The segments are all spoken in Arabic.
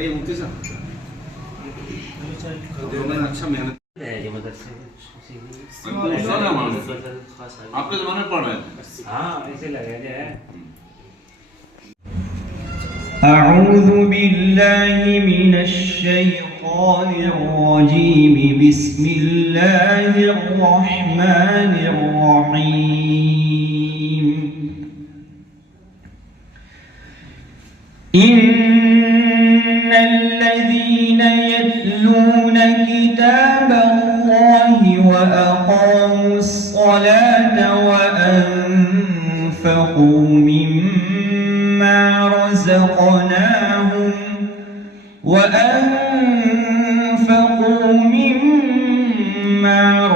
है ये मुफ्ती साहब अच्छा मेहनत आपके जमाने में पढ़ रहे थे। हाँ ऐसे लगे है। أعوذ بالله من الشيطان الرجيم بسم الله الرحمن الرحيم إن الذين يتلون كتاب الله وأقاموا الصلاة وأنفقوا مما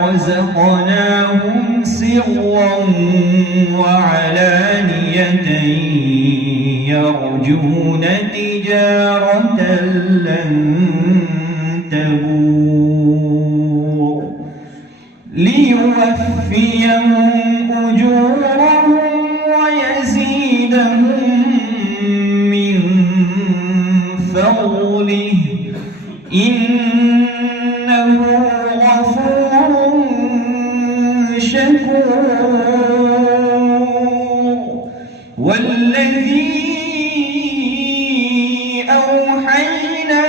رزقناهم سرا وعلانية يرجون تجارة لن تبور ليوفيهم أجورهم ويزيدهم من فضله إنه غفور شكور والذي أوحينا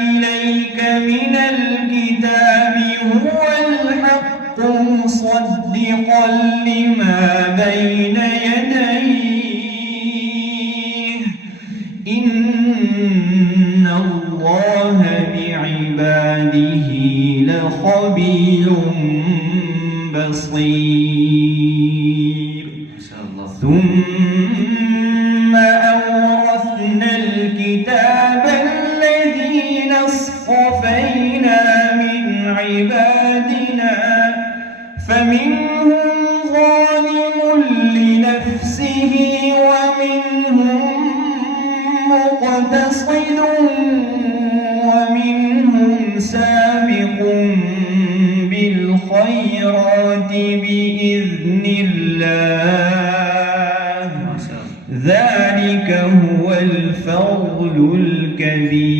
إليك من الكتاب هو الحق مصدقا لما بين يديه إن الله بعباده لخبير بصير ثم أورثنا الكتاب الذين اصطفينا من عبادنا فمنهم ظالم لنفسه ومنهم مقتصد ومنهم سابق بالخيرات بإذن الله ذلك هو الفضل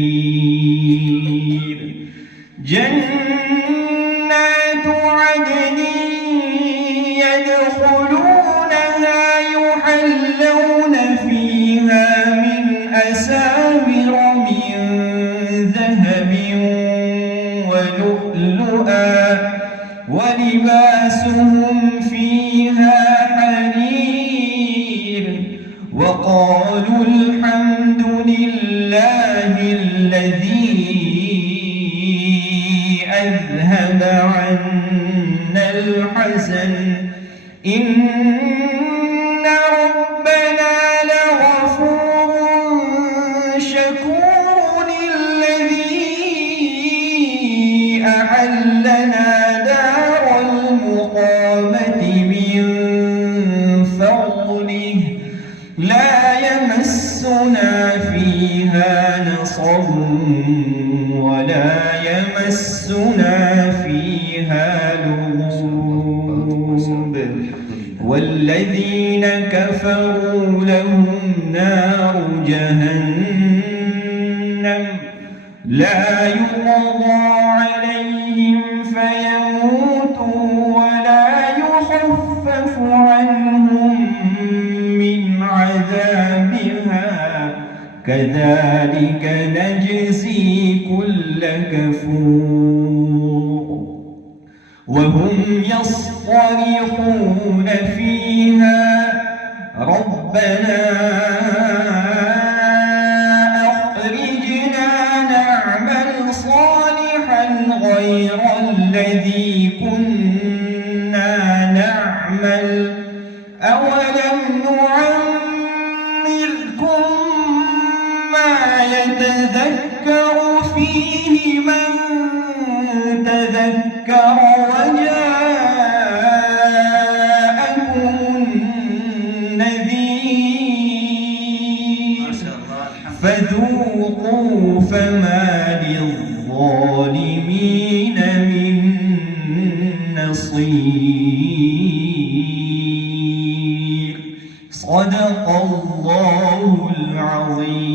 الكبير جنات عدن يدخلونها يحلون فيها من أساور من ذهب ولؤلؤا ولباسهم فيها حرير وقالوا الحمد لله الذي أذهب عنا الحزن إن ربنا لغفور شكور الذي أحلنا دار المقامة من فضله لا يمسنا فيها نصب ولا يمسنا فيها لغوب والذين كفروا لهم نار جهنم لا يقضى عليهم فيموتوا ولا يخفف عنهم من عذابها كذلك نجزي كل كفور وهم يصطرخون فيها ربنا أخرجنا نعمل صالحا غير الذي كنا نعمل أولم نعمركم ما يتذكر فيه من تذكر وجاءكم النذير فذوقوا فما للظالمين من نصير صدق الله العظيم.